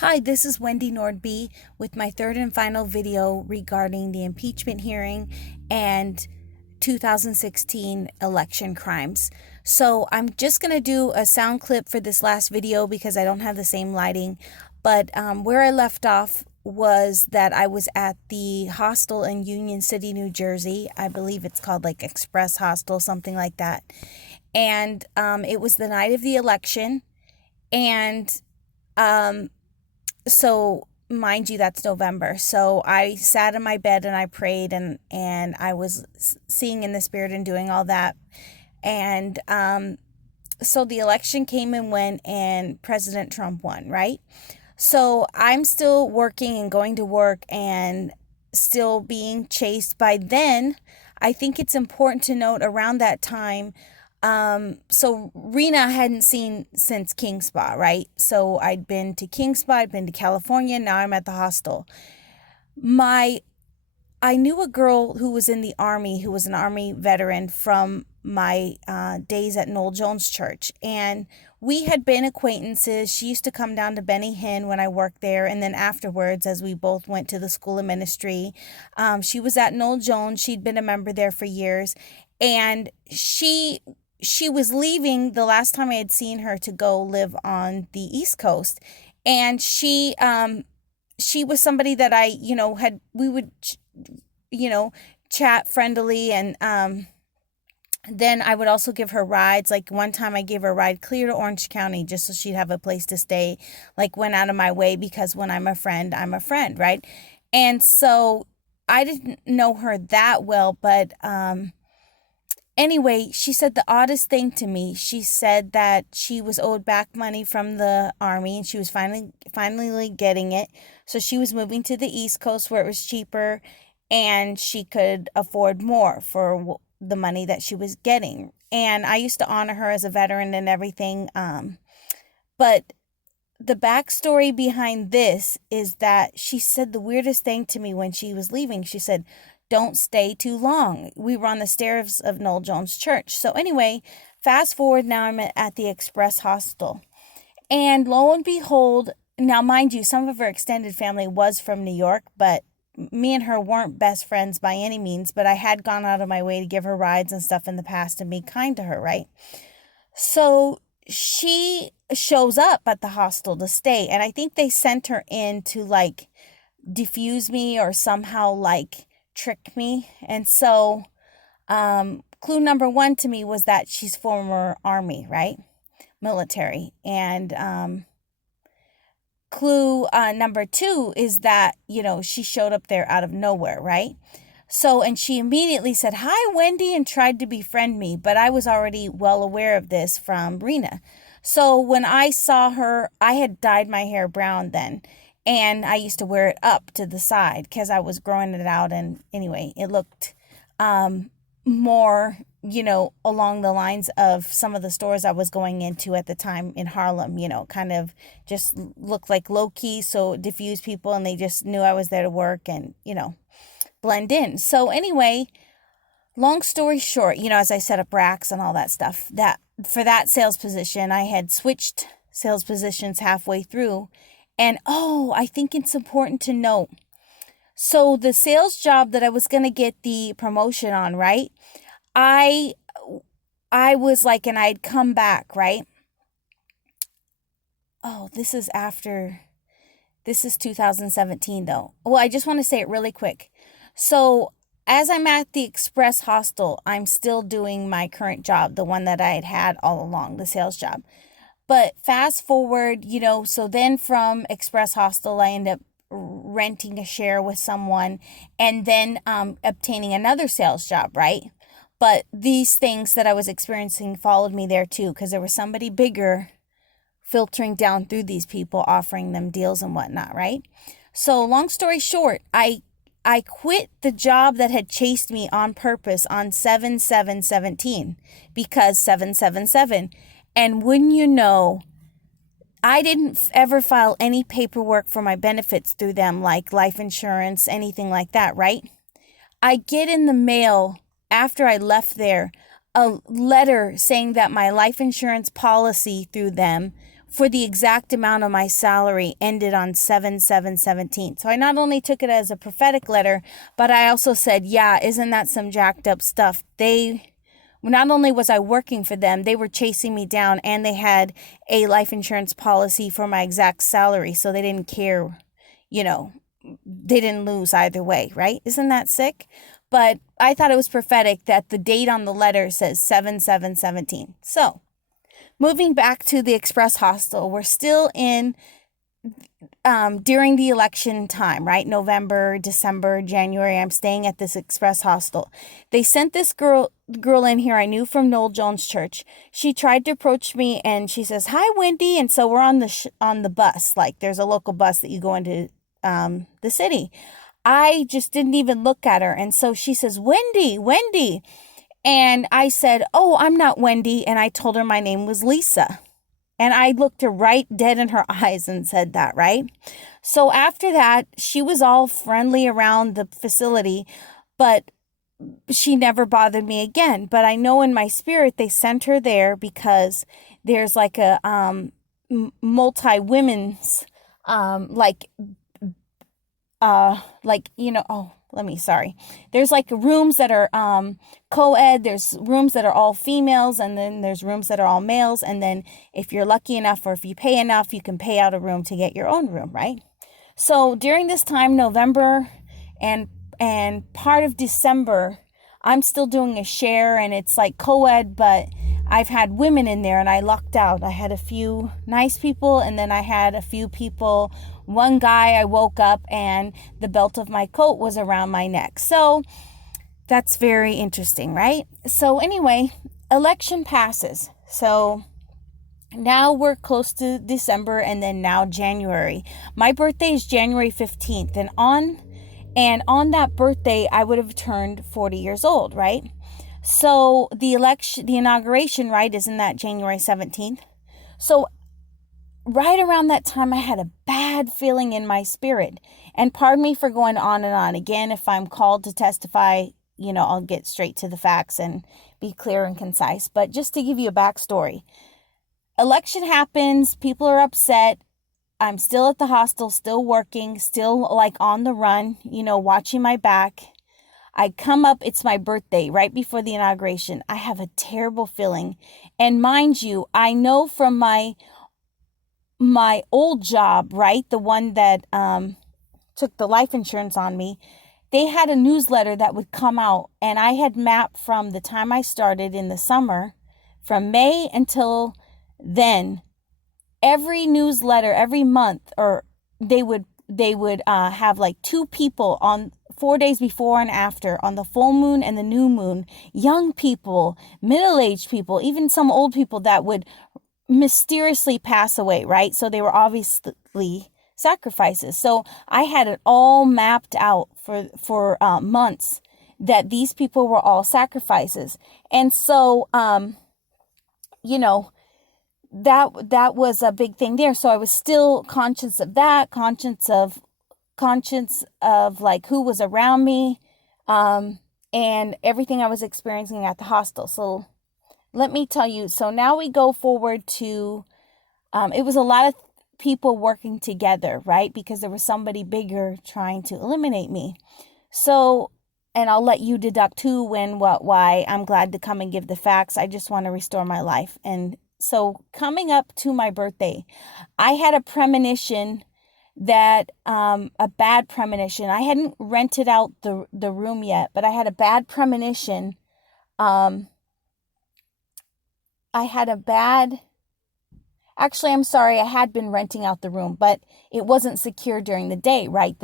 Hi, this is Wendy Nordby with my third and final video regarding the impeachment hearing and 2016 election crimes. So I'm just going to do a sound clip for this last video because I don't have the same lighting. But where I left off was that I was at the hostel in Union City, New Jersey. I believe it's called like Express Hostel, something like that. And it was the night of the election. And so mind you, that's November. So I sat in my bed and I prayed and I was seeing in the spirit and doing all that. And so the election came and went and President Trump won, right? So I'm still working and going to work and still being chased. By then, I think it's important to note around that time, so Rena I hadn't seen since King Spa, right? So I'd been to King Spa, I'd been to California, now I'm at the hostel. I knew a girl who was in the Army, who was an Army veteran from my days at Noel Jones Church. And we had been acquaintances. She used to come down to Benny Hinn when I worked there. And then afterwards, as we both went to the School of Ministry, she was at Noel Jones. She'd been a member there for years. And she was leaving the last time I had seen her to go live on the East Coast. And she was somebody that we would chat friendly. And then I would also give her rides. Like one time I gave her a ride clear to Orange County just so she'd have a place to stay. Like went out of my way because when I'm a friend, right? And so I didn't know her that well, but anyway, she said the oddest thing to me. She said that she was owed back money from the Army and she was finally getting it. So she was moving to the East Coast where it was cheaper and she could afford more for the money that she was getting. And I used to honor her as a veteran and everything. But the backstory behind this is that she said the weirdest thing to me when she was leaving. She said, "Don't stay too long." We were on the stairs of Noel Jones Church. So anyway, fast forward, now I'm at the Express Hostel. And lo and behold, now mind you, some of her extended family was from New York, but me and her weren't best friends by any means, but I had gone out of my way to give her rides and stuff in the past and be kind to her, right? So she shows up at the hostel to stay, and I think they sent her in to like defuse me or somehow like trick me. And so clue number one to me was that she's former Army, right? Military. And clue number two is that, she showed up there out of nowhere, right? So, and she immediately said, "Hi, Wendy," and tried to befriend me, but I was already well aware of this from Rena. So when I saw her, I had dyed my hair brown then, and I used to wear it up to the side because I was growing it out. And anyway, it looked more, along the lines of some of the stores I was going into at the time in Harlem, kind of just looked like low key. So diffuse people and they just knew I was there to work and, blend in. So anyway, long story short, as I set up racks and all that stuff, that for that sales position, I had switched sales positions halfway through. And I think it's important to note. So the sales job that I was going to get the promotion on, right? I was like, and I'd come back, right? This is 2017 though. Well, I just want to say it really quick. So as I'm at the Express Hostel, I'm still doing my current job, the one that I had all along, the sales job. But fast forward, so then from Express Hostel, I end up renting a share with someone and then obtaining another sales job, right? But these things that I was experiencing followed me there too, because there was somebody bigger filtering down through these people, offering them deals and whatnot, right? So long story short, I quit the job that had chased me on purpose on 7/7/17 because 7/7/7. And wouldn't you know, I didn't ever file any paperwork for my benefits through them, like life insurance, anything like that, right? I get in the mail after I left there a letter saying that my life insurance policy through them for the exact amount of my salary ended on 7/7/17. So I not only took it as a prophetic letter, but I also said, yeah, isn't that some jacked up stuff? Not only was I working for them, they were chasing me down, and they had a life insurance policy for my exact salary. So they didn't care, you know, they didn't lose either way, right? Isn't that sick? But I thought it was prophetic that the date on the letter says 7/7/17. So moving back to the express hostel, we're still in during the election time, right? November, December, January, I'm staying at this express hostel. They sent this girl in here I knew from Noel Jones Church. She tried to approach me and she says, "Hi, Wendy." And so we're on the bus. Like, there's a local bus that you go into the city. I just didn't even look at her. And so she says, "Wendy, Wendy." And I said, "Oh, I'm not Wendy." And I told her my name was Lisa. And I looked her right dead in her eyes and said that, right? So after that, she was all friendly around the facility, but she never bothered me again. But I know in my spirit they sent her there because there's like a multi-women's there's like rooms that are co-ed, there's rooms that are all females, and then there's rooms that are all males, and then if you're lucky enough or if you pay enough, you can pay out a room to get your own room, right? So during this time, November and part of December, I'm still doing a share, and it's like co-ed, but I've had women in there and I lucked out. I had a few nice people, and then I had a few people. One guy, I woke up and the belt of my coat was around my neck. So that's very interesting, right? So anyway, election passes. So now we're close to December, and then now January. My birthday is January 15th, and on that birthday, I would have turned 40 years old, right? So the inauguration, right, isn't that January 17th? So right around that time, I had a bad feeling in my spirit. And pardon me for going on and on. Again, if I'm called to testify, I'll get straight to the facts and be clear and concise. But just to give you a backstory, election happens, people are upset. I'm still at the hostel, still working, still like on the run, watching my back. I come up, it's my birthday, right before the inauguration. I have a terrible feeling. And mind you, I know from my old job, right, the one that took the life insurance on me, they had a newsletter that would come out. And I had mapped from the time I started in the summer, from May until then, every newsletter, every month, or they would have like two people on 4 days before and after, on the full moon and the new moon, young people, middle-aged people, even some old people that would mysteriously pass away, right? So they were obviously sacrifices. So I had it all mapped out for months that these people were all sacrifices. And so, that was a big thing there. So I was still conscious of that, conscious of like who was around me, and everything I was experiencing at the hostel. So let me tell you, so now we go forward to, it was a lot of people working together, right? Because there was somebody bigger trying to eliminate me. So, and I'll let you deduct who, when, what, why. I'm glad to come and give the facts. I just want to restore my life. And so coming up to my birthday, I had a premonition that, a bad premonition. I hadn't rented out the room yet, but I had a bad premonition. Actually, I'm sorry, I had been renting out the room, but it wasn't secure during the day, right?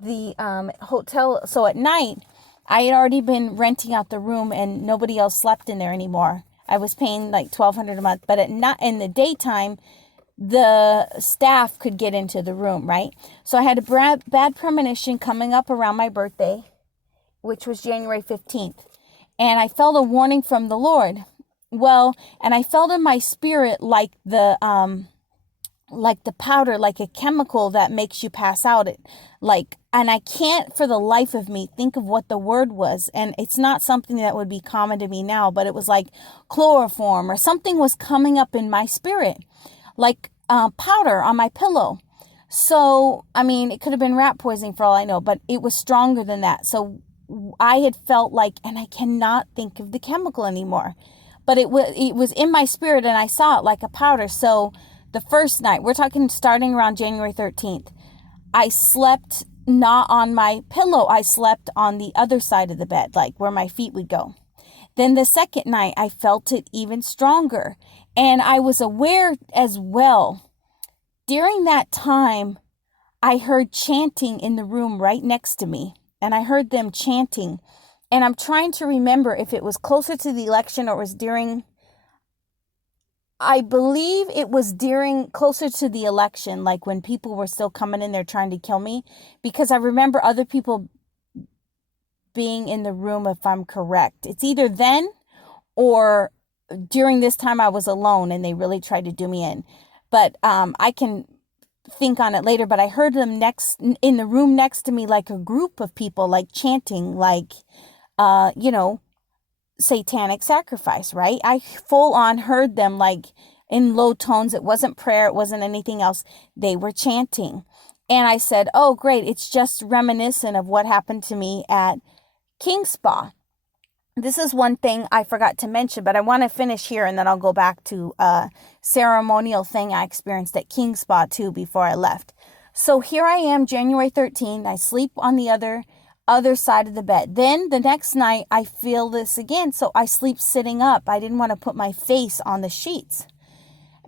The hotel, so at night, I had already been renting out the room and nobody else slept in there anymore. I was paying like $1,200 a month, but in the daytime, the staff could get into the room, right? So I had a bad premonition coming up around my birthday, which was January 15th. And I felt a warning from the Lord. Well, and I felt in my spirit like the powder, like a chemical that makes you pass out. And I can't for the life of me think of what the word was. And it's not something that would be common to me now, but it was like chloroform or something was coming up in my spirit. Like powder on my pillow. So, I mean, it could have been rat poisoning for all I know, but it was stronger than that. So I had felt like, and I cannot think of the chemical anymore, but it was in my spirit, and I saw it like a powder. So the first night, we're talking starting around January 13th, I slept not on my pillow. I slept on the other side of the bed, like where my feet would go. Then the second night, I felt it even stronger. And I was aware as well. During that time, I heard chanting in the room right next to me. And I heard them chanting. And I'm trying to remember if it was closer to the election or it was during, I believe it was during closer to the election, like when people were still coming in there trying to kill me. Because I remember other people being in the room, if I'm correct. It's either then or during this time I was alone and they really tried to do me in. But I can think on it later. But I heard them next in the room next to me, like a group of people, like chanting, like, satanic sacrifice, right? I full on heard them like in low tones. It wasn't prayer. It wasn't anything else. They were chanting. And I said, oh, great. It's just reminiscent of what happened to me at King Spa. This is one thing I forgot to mention, but I want to finish here and then I'll go back to a ceremonial thing I experienced at King Spa too before I left. So here I am, January 13th. I sleep on the other side of the bed. Then the next night I feel this again. So I sleep sitting up. I didn't want to put my face on the sheets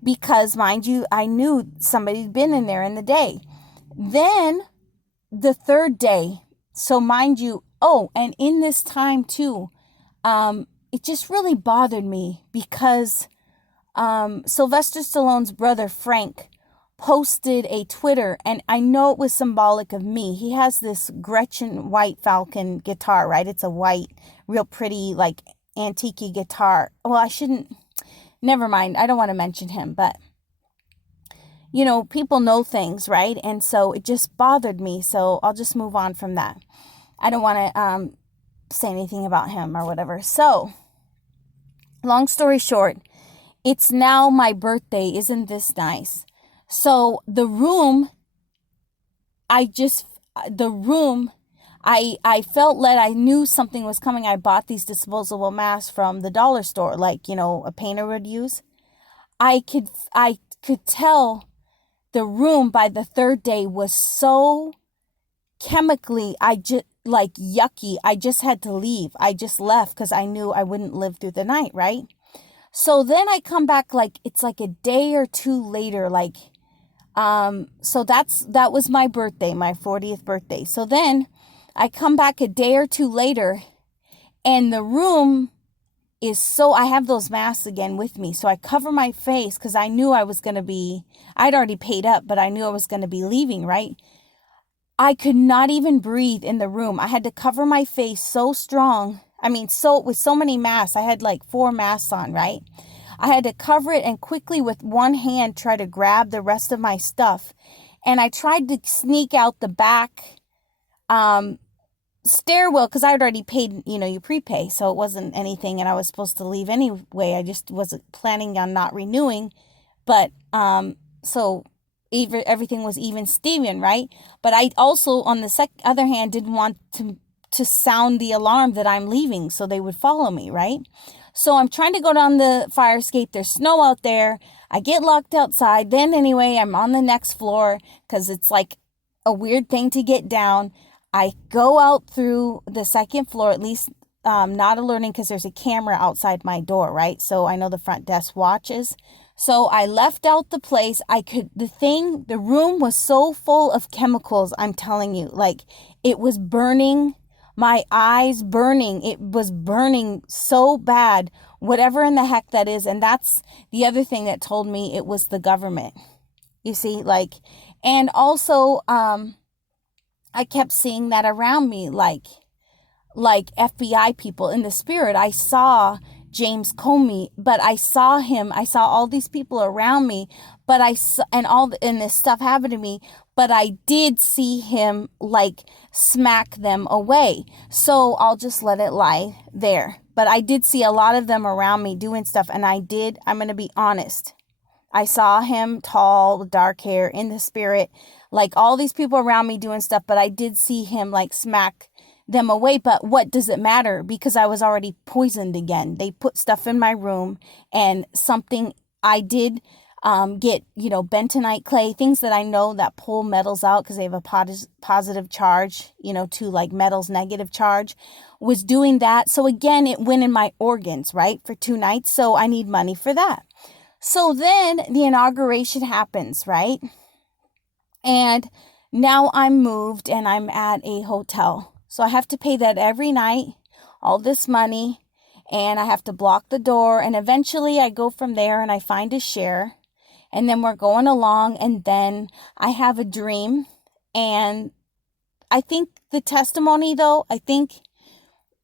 because, mind you, I knew somebody'd been in there in the day. Then the third day. So mind you, and in this time too, it just really bothered me because Sylvester Stallone's brother, Frank, posted a Twitter, and I know it was symbolic of me. He has this Gretchen White Falcon guitar, right? It's a white, real pretty, like, antique guitar. Well, never mind. I don't want to mention him, but, people know things, right? And so it just bothered me. So I'll just move on from that. I don't want to say anything about him or whatever. So, long story short, it's now my birthday. Isn't this nice? So the room, I felt led. I knew something was coming. I bought these disposable masks from the dollar store, like, a painter would use. I could tell the room by the third day was so chemically, like yucky. I just had to leave. I just left because I knew I wouldn't live through the night, right? So then I come back, like, it's like a day or two later, like, so that was my birthday, my 40th birthday. So then I come back a day or two later and the room I have those masks again with me. So I cover my face because I knew I'd already paid up, but I knew I was going to be leaving, right? I could not even breathe in the room. I had to cover my face so strong. I mean, with so many masks, I had like 4 masks on, right? I had to cover it and quickly with one hand try to grab the rest of my stuff. And I tried to sneak out the back stairwell because I had already paid, you prepay. So it wasn't anything and I was supposed to leave anyway. I just wasn't planning on not renewing. But so everything was even Steven, right? But I also, on the other hand, didn't want to sound the alarm that I'm leaving so they would follow me, right? So I'm trying to go down the fire escape. There's snow out there. I get locked outside. Then anyway, I'm on the next floor because it's like a weird thing to get down. I go out through the second floor, at least not alerting because there's a camera outside my door, right? So I know the front desk watches. So I left out the place. The room was so full of chemicals, I'm telling you, like it was burning. My eyes burning. It was burning so bad, whatever in the heck that is. And that's the other thing that told me it was the government. You see, and also, I kept seeing that around me, like FBI people in the spirit. I saw James Comey, but I saw all these people around me, but and this stuff happened to me, but I did see him like smack them away. So I'll just let it lie there. But I did see a lot of them around me doing stuff. And I'm going to be honest. I saw him tall, with dark hair, in the spirit, like all these people around me doing stuff, but I did see him like smack them away. But what does it matter? Because I was already poisoned again. They put stuff in my room, and something I did get, bentonite clay, things that I know that pull metals out because they have a positive charge, to like metals negative charge, was doing that. So again, it went in my organs, right, for 2 nights. So I need money for that. So then the inauguration happens, right? And now I'm moved and I'm at a hotel. So I have to pay that every night, all this money, and I have to block the door. And eventually I go from there and I find a share. And then we're going along, and then I have a dream. And I think the testimony, though, I think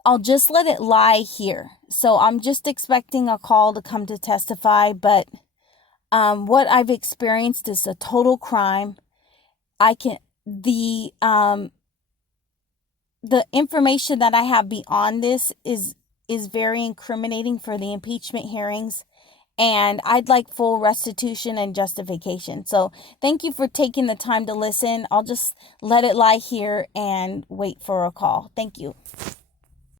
I'll just let it lie here. So I'm just expecting a call to come to testify, but what I've experienced is a total crime. The information that I have beyond this is very incriminating for the impeachment hearings, and I'd like full restitution and justification. So thank you for taking the time to listen. I'll just let it lie here and wait for a call. Thank you.